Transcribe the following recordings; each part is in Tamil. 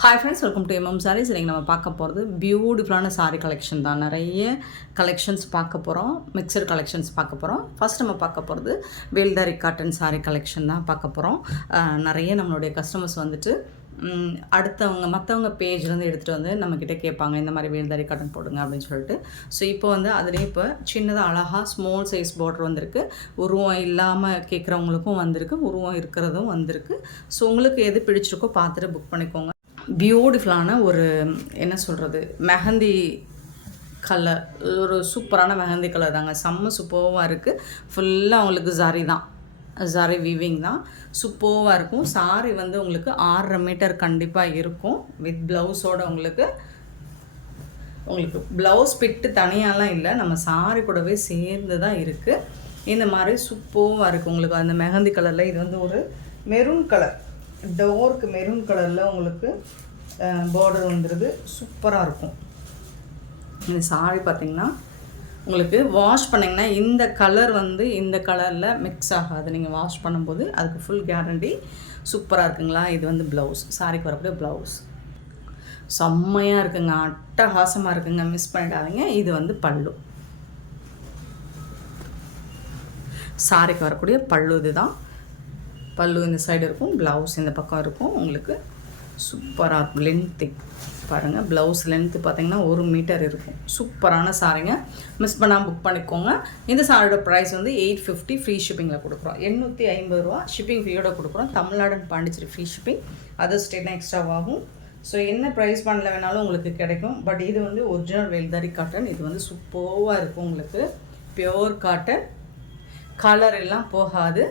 Hi friends, welcome to MM sarees. இன்றைக்கி நம்ம பார்க்க போகிறது பியூட்டிஃபுல்லான சாரீ கலெக்ஷன் தான். நிறைய கலெக்ஷன்ஸ் பார்க்க போகிறோம், மிக்சர் கலெக்ஷன்ஸ் பார்க்க போகிறோம். ஃபர்ஸ்ட் நம்ம பார்க்க போகிறது வேல்தாரி காட்டன் சாரீ கலெக்ஷன் தான் பார்க்க போகிறோம். நிறைய நம்மளுடைய கஸ்டமர்ஸ் வந்துட்டு மற்றவங்க பேஜ்லேருந்து எடுத்துகிட்டு வந்து நம்மக்கிட்ட கேட்பாங்க, இந்த மாதிரி வேல்தாரி காட்டன் போடுங்க அப்படின்னு சொல்லிட்டு. ஸோ இப்போ வந்து அதுலேயும் இப்போ சின்னதாக அழகாக ஸ்மால் சைஸ் பார்டர் வந்திருக்கு. உருவம் இல்லாமல் கேட்குறவங்களுக்கும் வந்திருக்கு, உருவம் இருக்கிறதும் வந்திருக்கு. ஸோ உங்களுக்கு எது பிடிச்சிருக்கோ பார்த்துட்டு புக் பண்ணிக்கோங்க. பியூட்டிஃபுல்லான ஒரு என்ன சொல்கிறது, மெஹந்தி கலர், ஒரு சூப்பரான மெஹந்தி கலர் தாங்க. செம்ம சூப்பராக இருக்குது. ஃபுல்லாக உங்களுக்கு ஜரி தான், ஜரி வீவிங் தான். சூப்பராக இருக்கும். சாரி வந்து உங்களுக்கு 6.5 மீட்டர் கண்டிப்பாக இருக்கும். வித் ப்ளவுஸோடு உங்களுக்கு ப்ளவுஸ் பிட்டு தனியாலாம் இல்லை, நம்ம சாரி கூடவே சேர்ந்து தான் இருக்குது. இந்த மாதிரி சூப்பராக இருக்குது உங்களுக்கு. அந்த மெஹந்தி கலரில் இது வந்து ஒரு மெரூன் கலர், டார்க் மெரூன் கலரில் உங்களுக்கு பார்டர் வந்துடுது. சூப்பராக இருக்கும். இந்த சாரி பார்த்திங்கன்னா உங்களுக்கு வாஷ் பண்ணிங்கன்னா இந்த கலர் வந்து இந்த கலரில் மிக்ஸ் ஆகாது. நீங்கள் வாஷ் பண்ணும்போது அதுக்கு ஃபுல் கேரண்டி. சூப்பராக இருக்குங்களா? இது வந்து ப்ளவுஸ், சாரிக்கு வரக்கூடிய ப்ளவுஸ் செம்மையாக இருக்குங்க, அட்டகாசமாக இருக்குங்க, மிஸ் பண்ணிடாதீங்க. இது வந்து பல்லு, சாரிக்கு வரக்கூடிய பல்லு. இது தான் பல்லு. இந்த சைடு இருக்கும், ப்ளவுஸ் இந்த பக்கம் இருக்கும். உங்களுக்கு சூப்பராக இருக்கும். லென்த்து பாருங்கள், ப்ளவுஸ் லென்த்து பார்த்திங்கன்னா 1 மீட்டர் இருக்கும். சூப்பரான சாரிங்க, மிஸ் பண்ணாமல் புக் பண்ணிக்கோங்க. இந்த சாரியோட ப்ரைஸ் வந்து 850 ஃப்ரீ ஷிப்பிங்கில் கொடுக்குறோம். 850 ரூபா ஷிப்பிங் ஃபீயோட கொடுக்குறோம். Tamil Nadu and Pondicherry free shipping, other ஸ்டேட்னா எக்ஸ்ட்ராவாகும். ஸோ என்ன ப்ரைஸ் பண்ணல வேணாலும் உங்களுக்கு கிடைக்கும். பட் இது வந்து ஒரிஜினல் வேல்தாரி காட்டன். இது வந்து சூப்பராக இருக்கும் உங்களுக்கு. பியோர் காட்டன், கலர் எல்லாம் போகாது.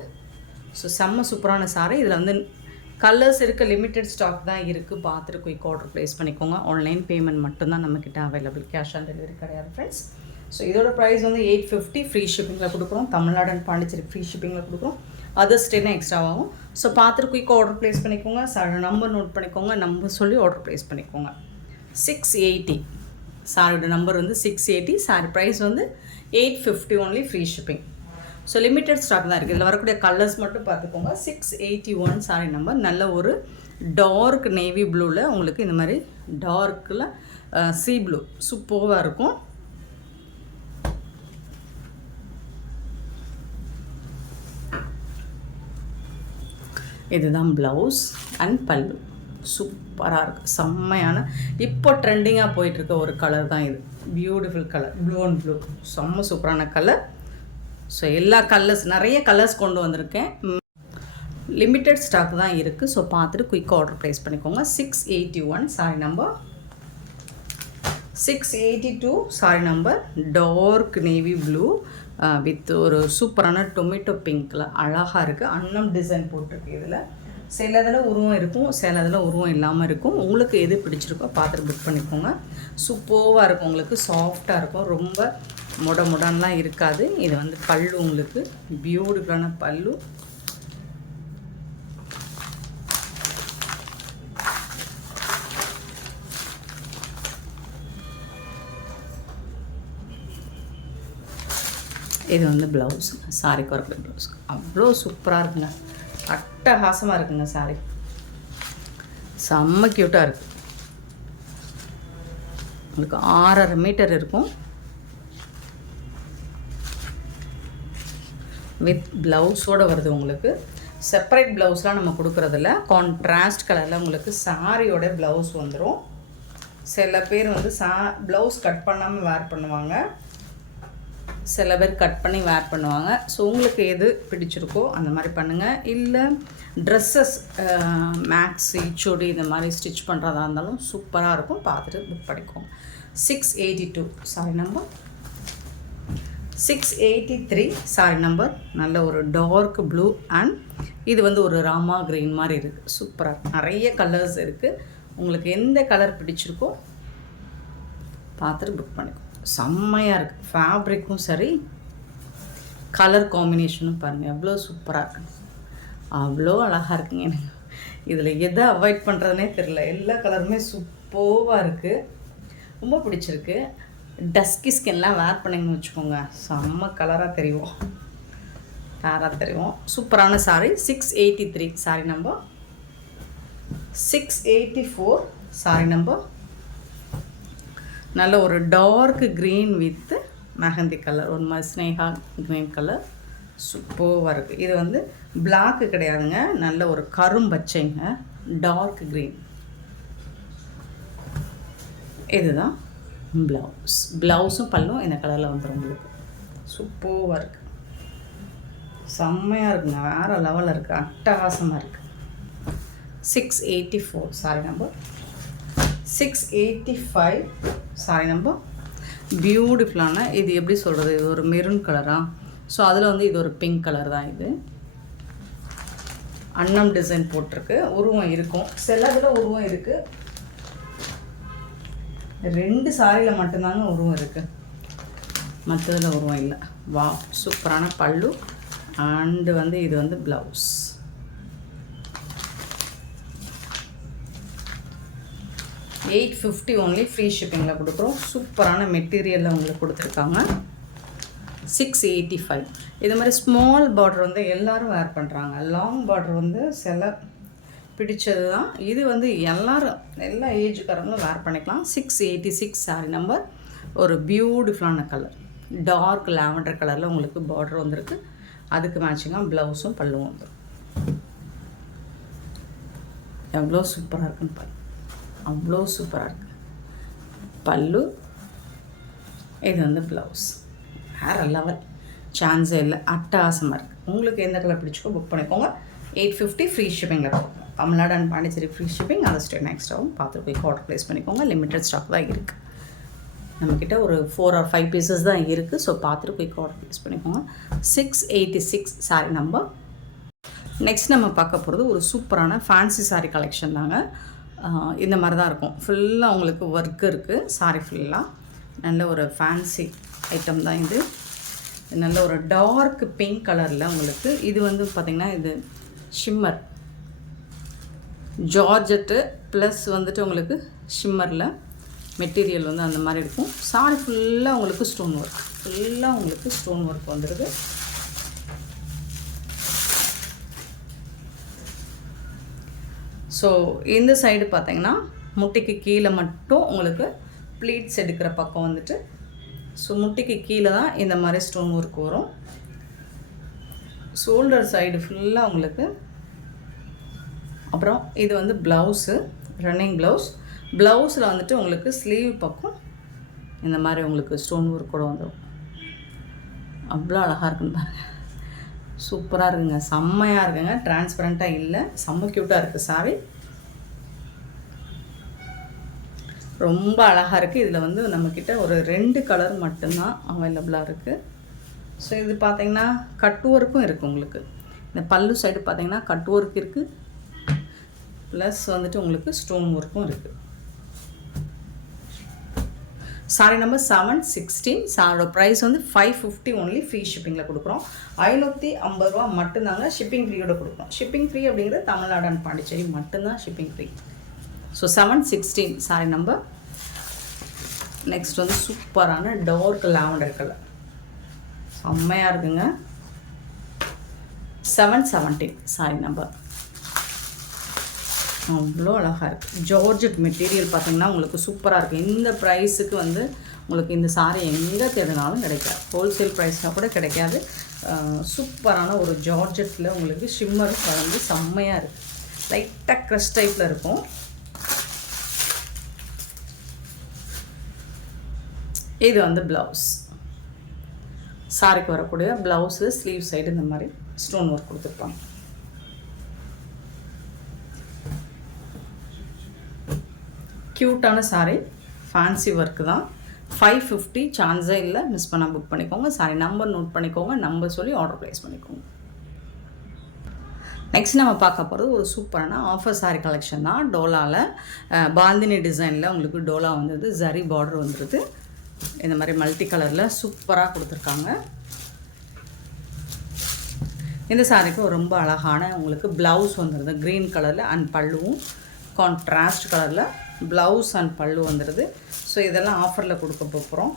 ஸோ செம்ம சூப்பரான சாரி. இதில் வந்து கலர்ஸ் இருக்குது, லிமிட்டட் ஸ்டாக் தான் இருக்குது. பார்த்துட்டு குயிக் ஆர்டர் ப்ளேஸ் பண்ணிக்கோங்க. ஆன்லைன் பேமெண்ட் மட்டும்தான் நம்மக்கிட்ட அவைலபிள், கேஷ் ஆன் டெலிவரி கிடையாது ஃப்ரெண்ட்ஸ். ஸோ இதோட ப்ரைஸ் வந்து 850 ஃப்ரீ ஷிப்பிங்கில் கொடுக்குறோம். தமிழ்நாடு அண்ட் பாண்டிச்சேரி ஃப்ரீ ஷிப்பிங்கில் கொடுக்குறோம். அதர் ஸ்டேட்னா எக்ஸ்ட்ராவாகும். ஸோ பார்த்துட்டு குயிக் ஆர்டர் ப்ளேஸ் பண்ணிக்கோங்க. நம்பர் நோட் பண்ணிக்கோங்க, நம்பர் சொல்லி ஆர்டர் ப்ளேஸ் பண்ணிக்கோங்க. 680 சாரியோட நம்பர் வந்து 680. சாரி ப்ரைஸ் வந்து 850 only, free shipping. So limited stock தான் இருக்குது. இதில் வரக்கூடிய கலர்ஸ் மட்டும் பார்த்துக்கோங்க. 681 சாரி நம்பர். நல்ல ஒரு டார்க் நேவி ப்ளூவில் உங்களுக்கு இந்த மாதிரி டார்க்கில் சீ ப்ளூ சூப்பராக இருக்கும். இதுதான் ப்ளவுஸ் அண்ட் பல்லு. சூப்பராக இருக்குது, செம்மையான இப்போ ட்ரெண்டிங்காக போயிட்டுருக்க ஒரு கலர் தான் இது. Beautiful colour, blue and blue, செம்ம சூப்பரான கலர். ஸோ எல்லா கலர்ஸ், நிறைய கலர்ஸ் கொண்டு வந்திருக்கேன். லிமிட்டட் ஸ்டாக் தான் இருக்குது. ஸோ பார்த்துட்டு குயிக் ஆர்டர் ப்ளேஸ் பண்ணிக்கோங்க. 681 saree number. 682 saree number. Dark navy blue with ஒரு சூப்பரான டொமேட்டோ பிங்க்கில் அழகாக இருக்குது. அன்னம் டிசைன் போட்டிருக்கு. இதில் சில இதில் உருவம் இருக்கும், சில இதில் உருவம் இல்லாமல் இருக்கும். உங்களுக்கு எது பிடிச்சிருக்கோ பார்த்துட்டு புக் பண்ணிக்கோங்க. சூப்பராக இருக்கும் உங்களுக்கு, சாஃப்டாக இருக்கும், ரொம்ப முடன்லாம் இருக்காது. இது வந்து பல்லு, உங்களுக்கு பியூட்டிஃபுல்லான பல்லு. இது வந்து ப்ளவுஸ், சாரிக்கு வரக்கூடிய ப்ளவுஸ். அவ்வளோ சூப்பராக இருக்குங்க, அட்டகாசமாக இருக்குங்க. சாரி செம்ம க்யூட்டாக இருக்குது. உங்களுக்கு 6.5 மீட்டர் இருக்கும். வித் ப்ளவுஸோடு வருது உங்களுக்கு. செப்பரேட் ப்ளவுஸ்லாம் நம்ம கொடுக்குறதில்ல. கான்ட்ராஸ்ட் கலரில் உங்களுக்கு சாரியோட ப்ளவுஸ் வந்துடும். சில பேர் வந்து ப்ளவுஸ் கட் பண்ணாமல் வேர் பண்ணுவாங்க, சில பேர் கட் பண்ணி வேர் பண்ணுவாங்க. ஸோ உங்களுக்கு எது பிடிச்சிருக்கோ அந்த மாதிரி பண்ணுங்கள். இல்லை ட்ரெஸ்ஸஸ், மேக்ஸி, சுடி இந்த மாதிரி ஸ்டிச் பண்ணுறதா இருந்தாலும் சூப்பராக இருக்கும். பார்த்துட்டு புக் பண்ணிக்கோங்க. 682 சாரி நம்பர். 683 சாரி நம்பர். நல்ல ஒரு டார்க் ப்ளூ அண்ட் இது வந்து ஒரு ராமா கிரீன் மாதிரி இருக்குது. சூப்பராக நிறைய கலர்ஸ் இருக்குது. உங்களுக்கு எந்த கலர் பிடிச்சிருக்கோ பார்த்துட்டு புக் பண்ணிக்கோ. செம்மையாக இருக்குது. ஃபேப்ரிக்கும் சரி, கலர் காம்பினேஷனும் பாருங்கள் எவ்வளோ சூப்பராக இருக்குது, அவ்வளோ அழகாக இருக்குங்க. எனக்கு இதில் எதை அவாய்ட் பண்ணுறதுனே தெரில. எல்லா கலருமே சூப்பராக இருக்குது, ரொம்ப பிடிச்சிருக்கு. டஸ்கி ஸ்கின்லாம் வேர் பண்ணிங்கன்னு வச்சுக்கோங்க, செம்ம கலராக தெரியும், ஃபேராக தெரியும். சூப்பரான சாரி. 683 சாரி நம்பர். 684 சாரி நம்பர். நல்ல ஒரு dark green with mehndi colour, ஒரு மாதிரி ஸ்னேகா க்ரீன் கலர் சூப்பராக இருக்குது. இது வந்து பிளாக்கு கிடையாதுங்க, நல்ல ஒரு கரும்பச்சைங்க, டார்க் க்ரீன். இதுதான் ப்ளவுஸும் பல்லும் இந்த கலரில் வந்துடும் உங்களுக்கு. சூப்பராக இருக்குது, செம்மையாக இருக்குங்க, வேறு லெவலில் இருக்குது, அட்டகாசமாக இருக்குது. 684 சாரி நம்பர். 685 sorry number. பியூட்டிஃபுல்லான, இது எப்படி சொல்கிறது, இது ஒரு மெரூன் கலரா, ஸோ அதில் வந்து இது ஒரு பிங்க் கலர் தான். இது அன்னம் டிசைன் போட்டிருக்கு, உருவம் இருக்கும், சிலதில் உருவம் இருக்குது. 2 சாரியில் மட்டும்தாங்க உருவம் இருக்குது, மற்றதில் உருவம் இல்லை. வா, சூப்பரான பல்லு அண்டு வந்து இது வந்து ப்ளவுஸ். $850 ஒன்லி, ஃப்ரீ ஷிப்பிங்கில் கொடுக்குறோம். சூப்பரான மெட்டீரியலில் உங்களுக்கு கொடுத்துருக்காங்க. 685. இது மாதிரி ஸ்மால் பார்டர் வந்து எல்லோரும் வேர் பண்ணுறாங்க, லாங் பார்டர் வந்து சில பிடிச்சது தான். இது வந்து எல்லா ஏஜுக்காரங்களும் வேர் பண்ணிக்கலாம். 686 சாரி நம்பர். ஒரு பியூட்டிஃபுல்லான கலர், டார்க் லாவெண்டர் கலரில் உங்களுக்கு பார்டர் வந்துருக்கு. அதுக்கு மேட்சிங்காக ப்ளவுஸும் பல்லுவும் வந்துடும். எவ்வளோ சூப்பராக இருக்குன்னு பாருங்கள், அவ்வளோ சூப்பராக இருக்குது பல்லு. இது வந்து ப்ளவுஸ், வேறு லெவல், சான்ஸே இல்லை, அட்டகாசமாக இருக்குது. உங்களுக்கு எந்த கலர் பிடிச்சிக்கோ புக் பண்ணிக்கோங்க. 850 ஃப்ரீ ஷிப்பிங்கில் கொடுக்கும். Tamil Nadu and Pondicherry free shipping, அதை ஸ்டேட் நெக்ஸ்ட் ஆகும். பார்த்துட்டு போய் ஆர்டர் ப்ளேஸ் பண்ணிக்கோங்க. லிமிட்டட் ஸ்டாக் தான் இருக்குது, நம்மக்கிட்ட ஒரு 4 or 5 பீசஸ் தான் இருக்குது. ஸோ பார்த்துட்டு போய் ஆர்டர் ப்ளேஸ் பண்ணிக்கோங்க. 686 சாரி நம்பர். நெக்ஸ்ட் நம்ம பார்க்க போகிறது ஒரு சூப்பரான ஃபேன்சி சாரீ கலெக்ஷன் தாங்க. இந்த மாதிரி தான் இருக்கும், ஃபுல்லாக உங்களுக்கு ஒர்க் இருக்குது சாரீ ஃபுல்லாக. நல்ல ஒரு ஃபேன்சி ஐட்டம் தான் இது. நல்ல ஒரு டார்க் பிங்க் கலரில் உங்களுக்கு. இது வந்து பார்த்திங்கன்னா இது ஷிம்மர் ஜார்ஜெட்டு ப்ளஸ் வந்துட்டு உங்களுக்கு ஷிம்மரில் மெட்டீரியல் வந்து அந்த மாதிரி இருக்கும். சாரி ஃபுல்லாக உங்களுக்கு ஸ்டோன் ஒர்க் வந்துடுது. ஸோ இந்த சைடு பார்த்திங்கன்னா முட்டிக்கு கீழே மட்டும் உங்களுக்கு ப்ளீட்ஸ் எடுக்கிற பக்கம் வந்துட்டு, ஸோ முட்டிக்கு கீழே தான் இந்த மாதிரி ஸ்டோன் ஒர்க் வரும். ஷோல்டர் சைடு ஃபுல்லாக உங்களுக்கு. அப்புறம் இது வந்து ப்ளவுஸு, ரன்னிங் ப்ளவுஸில் வந்துட்டு உங்களுக்கு ஸ்லீவ் பக்கம் இந்த மாதிரி உங்களுக்கு ஸ்டோன் ஒர்க் கூட வந்துடும். அவ்வளோ அழகாக இருக்குன்னு பாருங்கள், சூப்பராக இருக்குங்க, செம்மையாக இருக்குங்க, டிரான்ஸ்பரண்ட்டாக இல்லை, செம்ம க்யூட்டாக இருக்குது சாரி, ரொம்ப அழகாக இருக்குது. இதில் வந்து நம்மக்கிட்ட ஒரு 2 கலர் மட்டும்தான் அவைலபிளாக இருக்குது. ஸோ இது பார்த்திங்கன்னா கட் ஒர்க்கும் இருக்குது உங்களுக்கு. இந்த பல்லு சைடு பார்த்திங்கன்னா கட் ஒர்க் இருக்குது, ப்ளஸ் வந்துட்டு உங்களுக்கு ஸ்டோன் ஒர்க்கும் இருக்குது. Sorry number 716. சாரோட ப்ரைஸ் வந்து 550 ஒன்லி, ஃப்ரீ ஷிப்பிங்கில் கொடுக்குறோம். 550 ரூபா மட்டும்தாங்க ஷிப்பிங் ஃப்ரீயோட கொடுக்குறோம். ஷிப்பிங் ஃப்ரீ அப்படிங்கிறது தமிழ்நாடு அண்ட் பாண்டிச்சேரி மட்டும்தான் shipping free. So 716 sorry number. Next வந்து சூப்பரான டார்க் லாவெண்டர் கலர், செம்மையாக இருக்குங்க. 717 சாரி நம்பர். அவ்வளோ அழகாக இருக்குது. ஜார்ஜெட் மெட்டீரியல் பார்த்திங்கன்னா உங்களுக்கு சூப்பராக இருக்குது. இந்த ப்ரைஸுக்கு வந்து உங்களுக்கு இந்த சாரி எங்கே தேடினாலும் கிடைக்காது, ஹோல்சேல் ப்ரைஸ்னால் கூட கிடைக்காது. சூப்பரான ஒரு ஜார்ஜெட்டில் உங்களுக்கு ஷிம்மர் வந்து செம்மையாக இருக்குது. லைட்டாக க்ரஷ் டைப்பில் இருக்கும். இது வந்து ப்ளவுஸ், சாரிக்கு வரக்கூடிய ப்ளவுஸு, ஸ்லீவ் சைடு இந்த மாதிரி ஸ்டோன் ஒர்க் கொடுத்துருப்பாங்க. க்யூட்டான சாரீ, ஃபேன்சி ஒர்க்கு தான். 550, சான்ஸே இல்லை, மிஸ் பண்ணால் புக் பண்ணிக்கோங்க. சாரி நம்பர் நோட் பண்ணிக்கோங்க, நம்பர் சொல்லி ஆர்டர் ப்ளேஸ் பண்ணிக்கோங்க. நெக்ஸ்ட் நம்ம பார்க்க போகிறது ஒரு சூப்பரான ஆஃபர் சாரீ கலெக்ஷன் தான். டோலாவில் பாந்தினி டிசைனில் உங்களுக்கு டோலா வந்தது, ஜரி பார்டர் வந்துடுது, இந்த மாதிரி மல்டி கலரில் சூப்பராக கொடுத்துருக்காங்க. இந்த சாரீக்கு ரொம்ப அழகான உங்களுக்கு ப்ளவுஸ் வந்துடுது, க்ரீன் கலரில் அண்ட் பல்லுவும் கான்ட்ராஸ்ட் கலரில் ப்ளவுஸ் அண்ட் பல்லு வந்துடுது. ஸோ இதெல்லாம் ஆஃபரில் கொடுக்க போகிறோம்.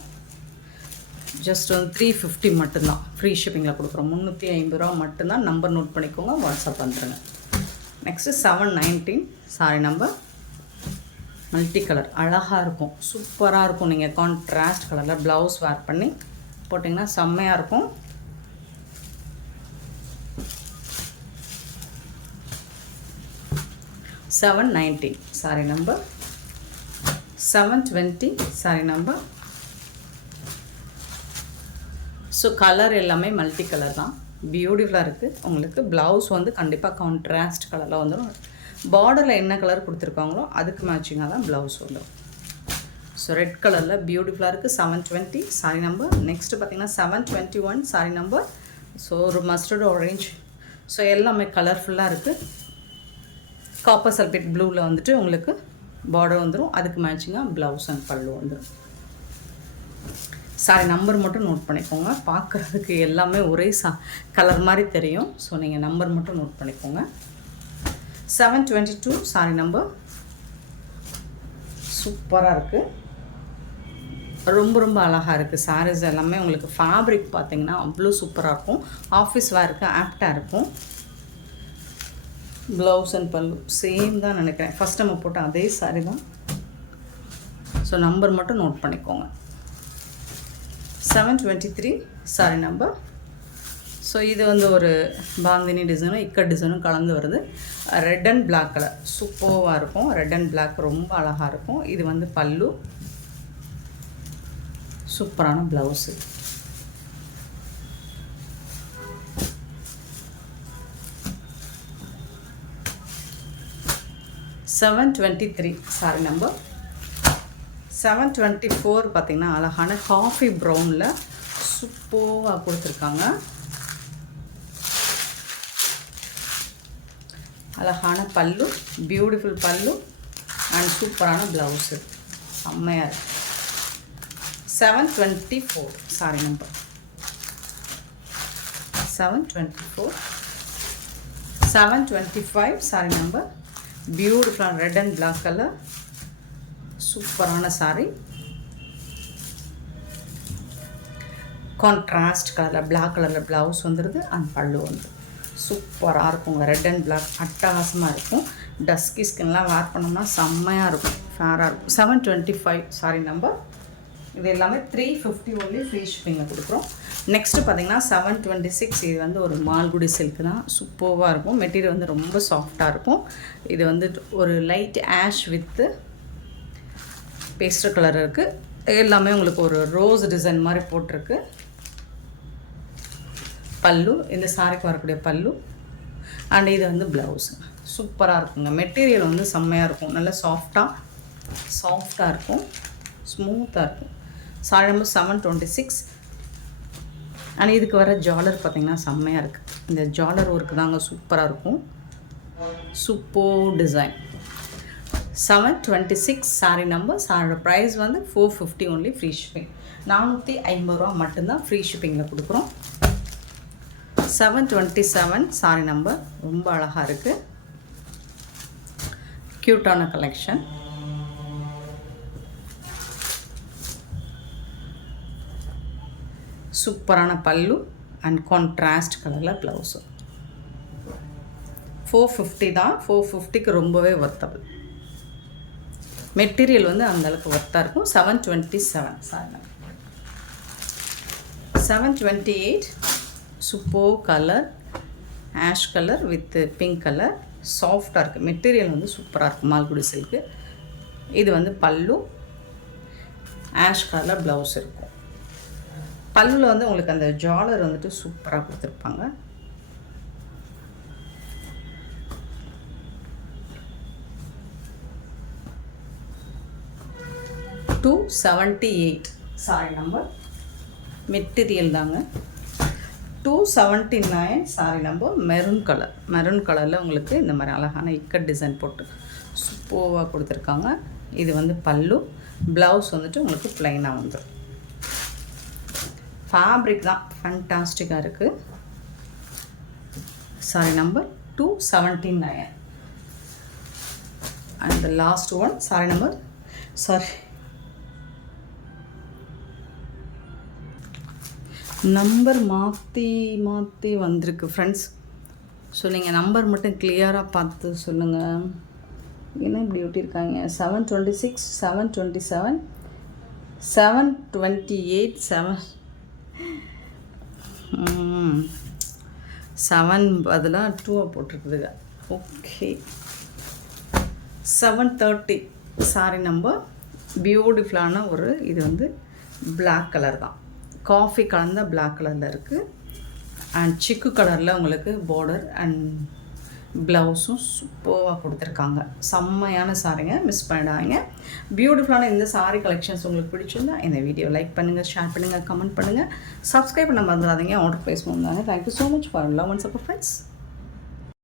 ஜஸ்ட் வந்து 350 மட்டும்தான், ஃப்ரீ ஷிப்பிங்கில் கொடுக்குறோம். 350 ரூபா மட்டும்தான். நம்பர் நோட் பண்ணிக்கோங்க, வாட்ஸ்அப் வந்துடுங்க. Next 719 sorry number. Multi colour அழகாக இருக்கும், சூப்பராக இருக்கும். நீங்கள் கான்ட்ராஸ்ட் கலரில் ப்ளவுஸ் வேர் பண்ணி போட்டிங்கன்னா செம்மையாக இருக்கும். $719 sorry number. 720 sorry number. So colour எல்லாமே மல்டி கலர் தான், பியூட்டிஃபுல்லாக இருக்குது. உங்களுக்கு ப்ளவுஸ் வந்து கண்டிப்பாக கான்ட்ராஸ்ட் கலரில் வந்துடும். பார்டரில் என்ன கலர் கொடுத்துருக்காங்களோ அதுக்கு மேட்சிங்காக தான் ப்ளவுஸ் வந்துடும். ஸோ ரெட் கலரில் பியூட்டிஃபுல்லாக இருக்குது. 720 சாரி நம்பர். நெக்ஸ்ட்டு பார்த்திங்கன்னா 721 சாரி நம்பர். ஸோ ஒரு மஸ்டர்டு ஆரஞ்ச். ஸோ எல்லாமே கலர்ஃபுல்லாக இருக்குது. காப்பர் சல்பேட் ப்ளூவில் வந்துட்டு உங்களுக்கு பார்டர் வந்துடும், அதுக்கு மேட்சிங்காக ப்ளவுஸ் அண்ட் பல்லு வந்துடும். சாரி நம்பர் மட்டும் நோட் பண்ணிக்கோங்க, பார்க்குறதுக்கு எல்லாமே ஒரே கலர் மாதிரி தெரியும். ஸோ நீங்கள் நம்பர் மட்டும் நோட் பண்ணிக்கோங்க. 722 சாரி நம்பர். சூப்பராக இருக்குது, ரொம்ப ரொம்ப அழகாக இருக்குது. சாரீஸ் எல்லாமே உங்களுக்கு ஃபேப்ரிக் பார்த்திங்கன்னா அவ்வளோ சூப்பராக இருக்கும். ஆஃபீஸ் வேருக்கு ஆப்டாக இருக்கும். ப்ளவுஸ் அண்ட் பல்லு சேம் தான் நினைக்கிறேன், ஃபஸ்ட் நம்ம போட்ட அதே சாரி தான். ஸோ நம்பர் மட்டும் நோட் பண்ணிக்கோங்க. 723 சாரி நம்பர். ஸோ இது வந்து ஒரு பாந்தினி டிசைனும் இக்கட் டிசைனும் கலந்து வருது. ரெட் அண்ட் பிளாக் கலர் சூப்பராக இருக்கும். ரெட் அண்ட் பிளாக் ரொம்ப அழகாக இருக்கும். இது வந்து பல்லு, சூப்பரான ப்ளவுஸு. $723 sorry number. 724 பார்த்திங்கன்னா அழகான காஃபி ப்ரௌனில் சூப்பராக கொடுத்துருக்காங்க. அழகான பல்லு, பியூட்டிஃபுல் பல்லு அண்ட் சூப்பரான ப்ளவுஸு, செம்மையாக இருக்குது. 724 சாரி நம்பர். 724. 725 sorry number. பியூட்டிஃபுல்லான ரெட் அண்ட் பிளாக் கலர், சூப்பரான சாரி. கான்ட்ராஸ்ட் கலரில் பிளாக் கலரில் ப்ளவுஸ் வந்துடுது அண்ட் பல்லு வந்து சூப்பராக இருக்குங்க. ரெட் அண்ட் பிளாக் அட்டகாசமாக இருக்கும். டஸ்கி ஸ்கின்லாம் வேர் பண்ணோம்னா செம்மையாக இருக்கும், ஃபேராக இருக்கும். 725 சாரி நம்பர். இது எல்லாமே 350 ஒன்லி ஃப்ரீ ஷிப்பிங்கில் கொடுக்குறோம். நெக்ஸ்ட்டு பார்த்திங்கன்னா 726. இது வந்து ஒரு மால்குடி சில்க் தான், சூப்பராக இருக்கும். மெட்டீரியல் வந்து ரொம்ப சாஃப்டாக இருக்கும். இது வந்து ஒரு light ash with pastel colour இருக்குது. எல்லாமே உங்களுக்கு ஒரு ரோஸ் டிசைன் மாதிரி போட்டிருக்கு. பல்லு, இந்த சாரிக்கு வரக்கூடிய பல்லு அண்ட் இது வந்து ப்ளவுஸு. சூப்பராக இருக்குங்க. மெட்டீரியல் வந்து செம்மையாக இருக்கும், நல்லா சாஃப்டாக இருக்கும், ஸ்மூத்தாக இருக்கும். Sorry number 726. அண்ட் இதுக்கு வர ஜாலர் பார்த்திங்கன்னா செம்மையாக இருக்குது. இந்த ஜாலர் ஒர்க்கு தாங்க சூப்பராக இருக்கும், சூப்பர் டிசைன். 726 sorry number. சாரியோட ப்ரைஸ் வந்து 450 ஒன்லி ஃப்ரீ ஷிப்பிங். 450 ரூபா மட்டும்தான் ஃப்ரீ ஷிப்பிங்கில் கொடுக்குறோம். 727 சாரி நம்பர். ரொம்ப அழகாக இருக்குது, க்யூட்டான கலெக்ஷன். சூப்பரான பல்லு அண்ட் கான்ட்ராஸ்ட் கலரில் ப்ளவுஸு. 450 தான், 450க்கு ரொம்பவே ஒர்த்தபிள். மெட்டீரியல் வந்து அந்தளவுக்கு ஒர்த்தாக இருக்கும். 727 sorry number. 728 super colour, ash colour with pink colour, சாஃப்டாக இருக்குது. மெட்டீரியல் வந்து சூப்பராக இருக்கும், மால்குடி சில்க்கு. இது வந்து பல்லு, ஆஷ் கலரில் ப்ளவுஸ் இருக்கும். பல்லுவில் வந்து உங்களுக்கு அந்த ஜாலர் வந்துட்டு சூப்பராக கொடுத்துருப்பாங்க. $278 சாரி நம்பர். மெட்டீரியல் தாங்க. 279 சாரி நம்பர். மெரூன் கலரில் உங்களுக்கு இந்த மாதிரி அழகான இக்கட் டிசைன் போட்டு சூப்பராக கொடுத்துருக்காங்க. இது வந்து பல்லு, ப்ளவுஸ் வந்துட்டு உங்களுக்கு ப்ளைனாக வந்துடும். ஃபேப்ரிக் தான் ஃபேண்டாஸ்டிக்காக இருக்குது. Sorry number 279. And the last one sorry number, number மாற்றி வந்திருக்கு ஃப்ரெண்ட்ஸ். ஸோ நீங்கள் நம்பர் மட்டும் கிளியராக பார்த்து சொல்லுங்கள். என்ன இப்படி ஒட்டியிருக்காங்க? 726, 727, 728, 7 பதிலாக 2 போட்டிருக்குதுங்க. Okay, 730 sorry number. பியூட்டிஃபுல்லான ஒரு இது வந்து பிளாக் கலர் தான், காஃபி கலந்த பிளாக் கலரில் இருக்குது. அண்ட் சிக்கு கலரில் உங்களுக்கு பார்டர் அண்ட் ப்ளவுஸும் சூப்பராக கொடுத்துருக்காங்க. செம்மையான சாரிங்க, மிஸ் பண்ணிடாதீங்க. பியூட்டிஃபுல்லான இந்த சாரி கலெக்ஷன்ஸ் உங்களுக்கு பிடிச்சிருந்தா இந்த வீடியோ லைக் பண்ணுங்கள், ஷேர் பண்ணுங்கள், கமெண்ட் பண்ணுங்கள், சப்ஸ்கிரைப் பண்ண மறந்துடாதீங்க. ஆர்டர் ப்ளேஸ் பண்ணுறாங்க. Thank you so much for love and support friends.